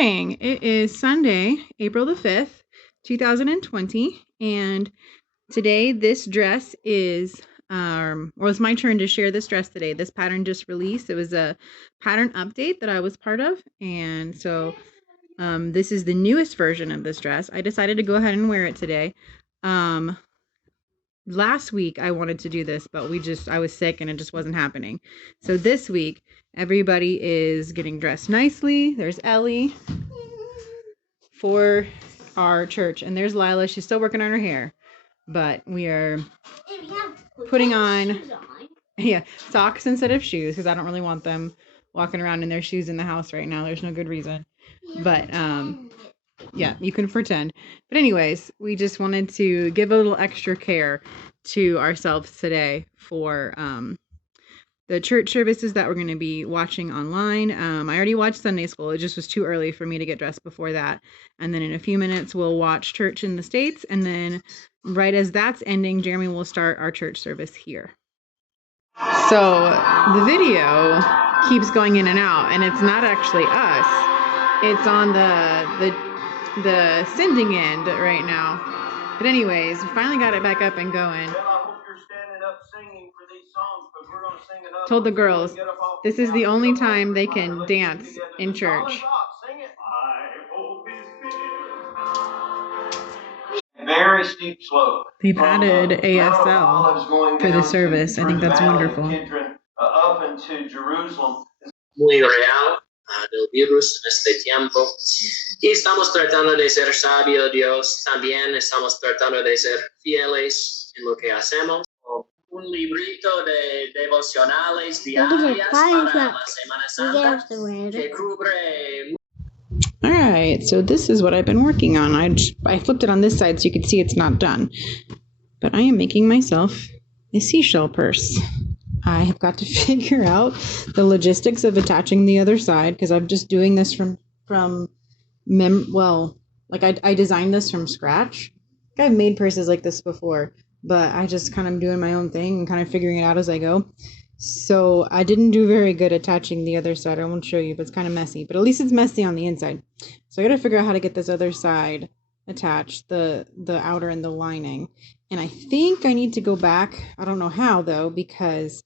morning. It is Sunday, April the 5th, 2020, and today this dress is, it's my turn to share this dress today. This pattern just released. It was a pattern update that I was part of, and so this is the newest version of this dress. I decided to go ahead and wear it today. Last week I wanted to do this, but I was sick and it just wasn't happening. So this week, everybody is getting dressed nicely. There's Ellie for our church, and there's Lila. She's still working on her hair, but we are putting on socks instead of shoes because I don't really want them walking around in their shoes in the house right now. There's no good reason. But yeah, you can pretend. But anyways, we just wanted to give a little extra care to ourselves today for the church services that we're going to be watching online. I already watched Sunday school. It just was too early for me to get dressed before that. And then in a few minutes, we'll watch church in the States. And then right as that's ending, Jeremy will start our church service here. So the video keeps going in and out, and it's not actually us. It's on the sending end right now. But anyways, we finally got it back up and going. Told the girls this is the only time they can dance in church. Very steep slope. They've added ASL for the service. I think that's wonderful. Up into Jerusalem. Muy real del virus en este tiempo. Y estamos tratando de ser sabios, Dios. También estamos tratando de ser fieles en lo que hacemos. Un librito de devocionales diarias para la Semana Santa que cubre. All right, so this is what I've been working on. I flipped it on this side so you could see it's not done. But I am making myself a seashell purse. I have got to figure out the logistics of attaching the other side because I'm just doing this I designed this from scratch. I've made purses like this before, but I just kind of doing my own thing and kind of figuring it out as I go. So I didn't do very good attaching the other side. I won't show you, but it's kind of messy. But at least it's messy on the inside. So I got to figure out how to get this other side attached, the outer and the lining. And I think I need to go back. I don't know how though, because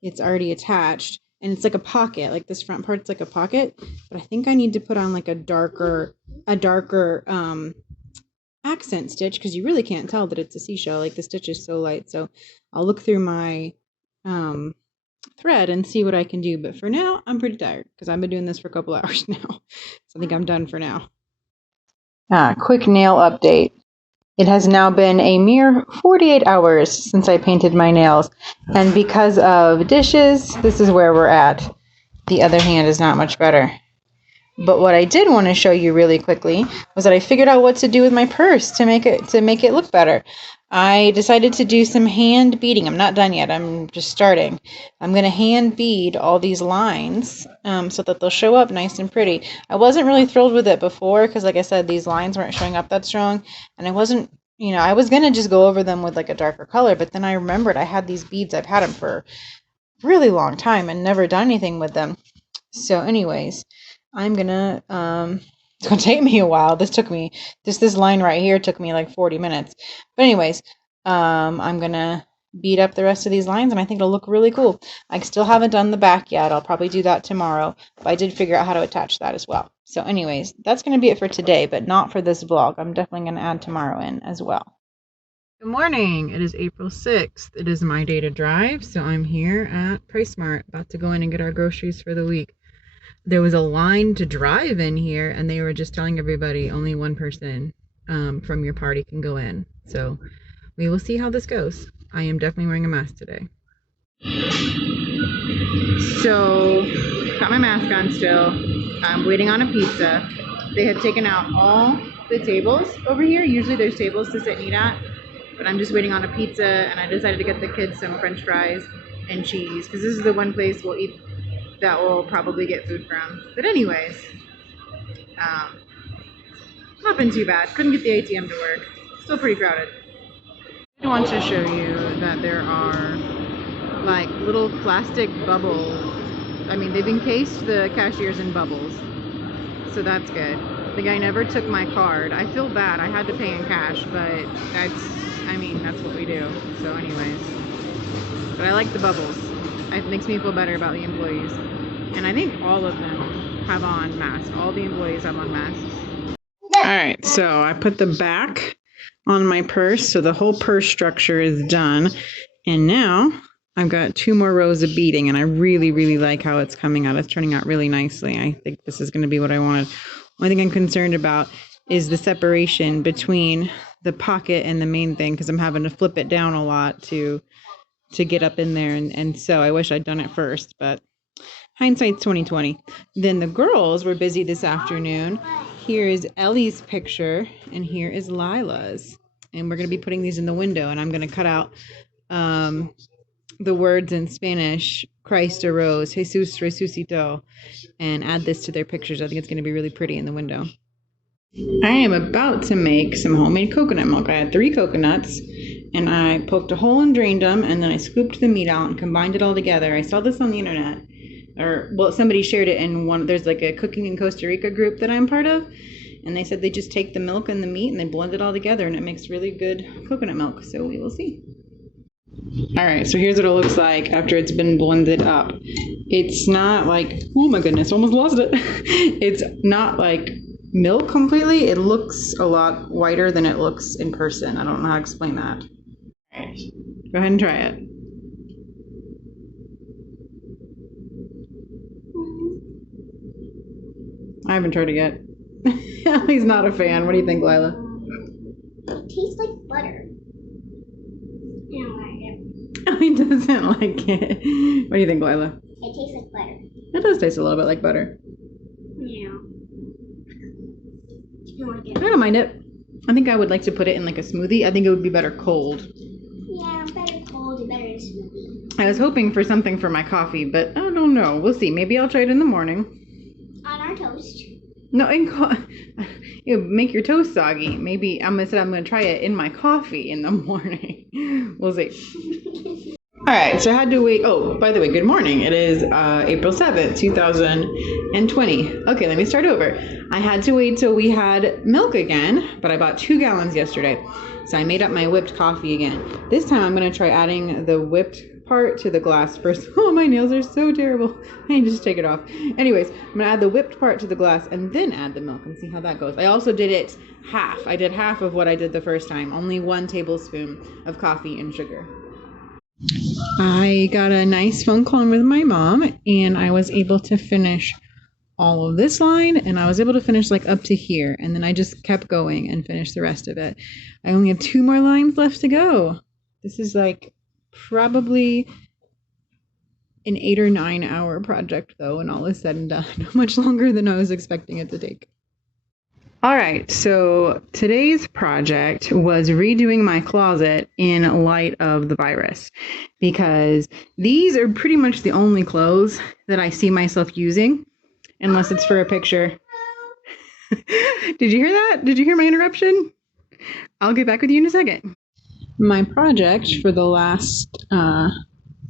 it's already attached. And it's like a pocket. Like this front part's like a pocket. But I think I need to put on like a darker accent stitch because you really can't tell that it's a seashell. Like the stitch is so light. So I'll look through my thread and see what I can do. But for now, I'm pretty tired because I've been doing this for a couple hours now. So I think I'm done for now. Quick nail update. It has now been a mere 48 hours since I painted my nails. And because of dishes, this is where we're at. The other hand is not much better. But what I did want to show you really quickly was that I figured out what to do with my purse to make it look better. I decided to do some hand beading. I'm not done yet. I'm just starting. I'm going to hand bead all these lines so that they'll show up nice and pretty. I wasn't really thrilled with it before because, like I said, these lines weren't showing up that strong. And I wasn't, I was going to just go over them with like a darker color. But then I remembered I had these beads. I've had them for a really long time and never done anything with them. So anyways, I'm going to... It's going to take me a while. This line right here took me like 40 minutes. But anyways, I'm going to bead up the rest of these lines, and I think it'll look really cool. I still haven't done the back yet. I'll probably do that tomorrow. But I did figure out how to attach that as well. So anyways, that's going to be it for today, but not for this vlog. I'm definitely going to add tomorrow in as well. Good morning. It is April 6th. It is my day to drive, so I'm here at PriceSmart, about to go in and get our groceries for the week. There was a line to drive in here, and they were just telling everybody only one person from your party can go in. So we will see how this goes. I am definitely wearing a mask today. So, got my mask on still. I'm waiting on a pizza. They have taken out all the tables over here. Usually there's tables to sit and eat at, but I'm just waiting on a pizza, and I decided to get the kids some french fries and cheese because this is the one place we'll eat that we'll probably get food from. But anyways, nothing too bad. Couldn't get the ATM to work. Still pretty crowded. I want to show you that there are like little plastic bubbles. I mean, they've encased the cashiers in bubbles. So that's good. The guy never took my card. I feel bad. I had to pay in cash, but that's what we do. So anyways. But I like the bubbles. It makes me feel better about the employees. And I think all of them have on masks. All the employees have on masks. All right, so I put the back on my purse. So the whole purse structure is done. And now I've got 2 more rows of beading, and I really, really like how it's coming out. It's turning out really nicely. I think this is going to be what I wanted. One thing I'm concerned about is the separation between the pocket and the main thing, because I'm having to flip it down a lot to get up in there. And so I wish I'd done it first, but hindsight's 2020. Then the girls were busy this afternoon. Here is Ellie's picture, and here is Lila's. And we're going to be putting these in the window, and I'm going to cut out the words in Spanish, Christ arose, Jesus resucitó, and add this to their pictures. I think it's going to be really pretty in the window. I am about to make some homemade coconut milk. I had 3 coconuts, and I poked a hole and drained them, and then I scooped the meat out and combined it all together. I saw this on the internet. Somebody shared it in there's like a Cooking in Costa Rica group that I'm part of, and they said they just take the milk and the meat and they blend it all together, and it makes really good coconut milk. So we will see. All right, so here's what it looks like after it's been blended up. It's not like, oh my goodness, almost lost it. It's not like milk completely. It looks a lot whiter than it looks in person. I don't know how to explain that. All right, go ahead and try it. I haven't tried it yet. He's not a fan. What do you think, Lila? It tastes like butter. I don't like it. He doesn't like it. What do you think, Lila? It tastes like butter. It does taste a little bit like butter. Yeah. I don't like it. I don't mind it. I think I would like to put it in like a smoothie. I think it would be better cold. Yeah, better cold and better in smoothie. I was hoping for something for my coffee, but I don't know. We'll see. Maybe I'll try it in the morning. On our toast. No, you make your toast soggy. Maybe I'm gonna try it in my coffee in the morning. We'll see. All right, so I had to wait. Oh, by the way, good morning. It is April 7th, 2020. Okay, let me start over. I had to wait till we had milk again, but I bought 2 gallons yesterday. So I made up my whipped coffee again. This time I'm going to try adding the whipped part to the glass first. Oh, my nails are so terrible. I need to just take it off. Anyways, I'm going to add the whipped part to the glass and then add the milk and see how that goes. I also did it half. I did half of what I did the first time. Only 1 tablespoon of coffee and sugar. I got a nice phone call with my mom, and I was able to finish all of this line, and I was able to finish like up to here, and then I just kept going and finished the rest of it. I only have 2 more lines left to go. This is like probably an 8 or 9 hour project though, and all is said and done. Much longer than I was expecting it to take. All right, so today's project was redoing my closet in light of the virus, because these are pretty much the only clothes that I see myself using, unless it's for a picture. Did you hear that? Did you hear my interruption? I'll get back with you in a second. My project for the last hour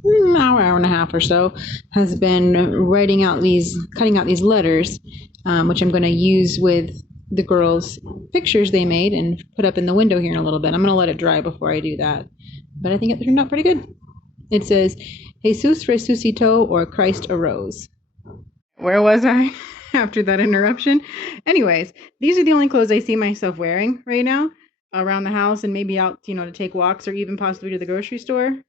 and a half or so has been cutting out these letters, which I'm going to use with the girls' pictures they made and put up in the window here in a little bit. I'm going to let it dry before I do that, but I think it turned out pretty good. It says, Jesus resucitó, or Christ arose. Where was I after that interruption? Anyways, these are the only clothes I see myself wearing right now around the house and maybe out, to take walks or even possibly to the grocery store.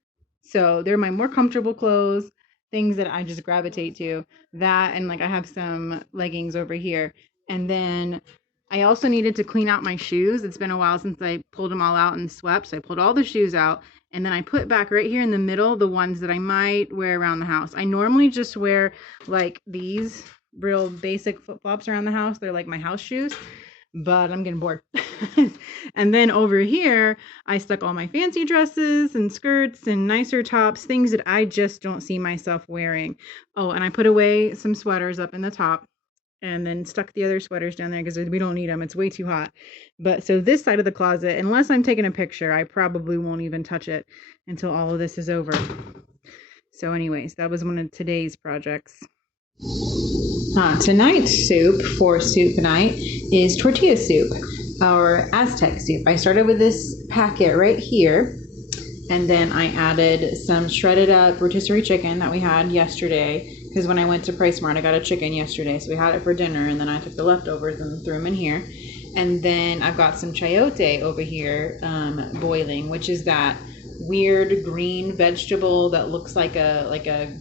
So they're my more comfortable clothes, things that I just gravitate to. That, and like I have some leggings over here. And then I also needed to clean out my shoes. It's been a while since I pulled them all out and swept. So I pulled all the shoes out, and then I put back right here in the middle the ones that I might wear around the house. I normally just wear like these real basic flip-flops around the house. They're like my house shoes, but I'm getting bored. And then over here, I stuck all my fancy dresses and skirts and nicer tops, things that I just don't see myself wearing. Oh, and I put away some sweaters up in the top, and then stuck the other sweaters down there because we don't need them. It's way too hot. But so this side of the closet, unless I'm taking a picture, I probably won't even touch it until all of this is over. So anyways, that was one of today's projects. Tonight's soup for soup night is tortilla soup or Aztec soup. I started with this packet right here, and then I added some shredded up rotisserie chicken that we had yesterday, because when I went to PriceSmart I got a chicken yesterday, so we had it for dinner, and then I took the leftovers and threw them in here. And then I've got some chayote over here boiling, which is that weird green vegetable that looks like a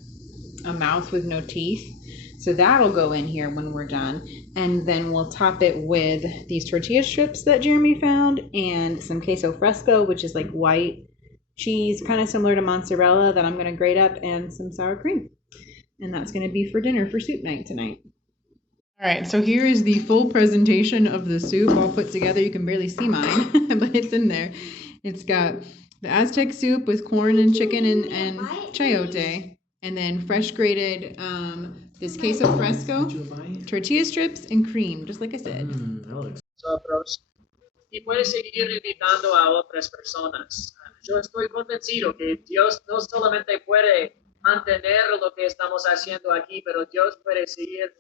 mouth with no teeth. So that'll go in here when we're done. And then we'll top it with these tortilla strips that Jeremy found and some queso fresco, which is like white cheese, kind of similar to mozzarella, that I'm going to grate up, and some sour cream. And that's going to be for dinner for soup night tonight. All right, so here is the full presentation of the soup all put together. You can barely see mine, but it's in there. It's got the Aztec soup with corn and chicken and chayote, and then fresh grated this queso fresco, tortilla strips, and cream, just like I said. Nosotros y puedes seguir invitando a otras personas. Yo estoy convencido que Dios no solamente puede mantener lo que estamos haciendo aquí, pero Dios puede seguir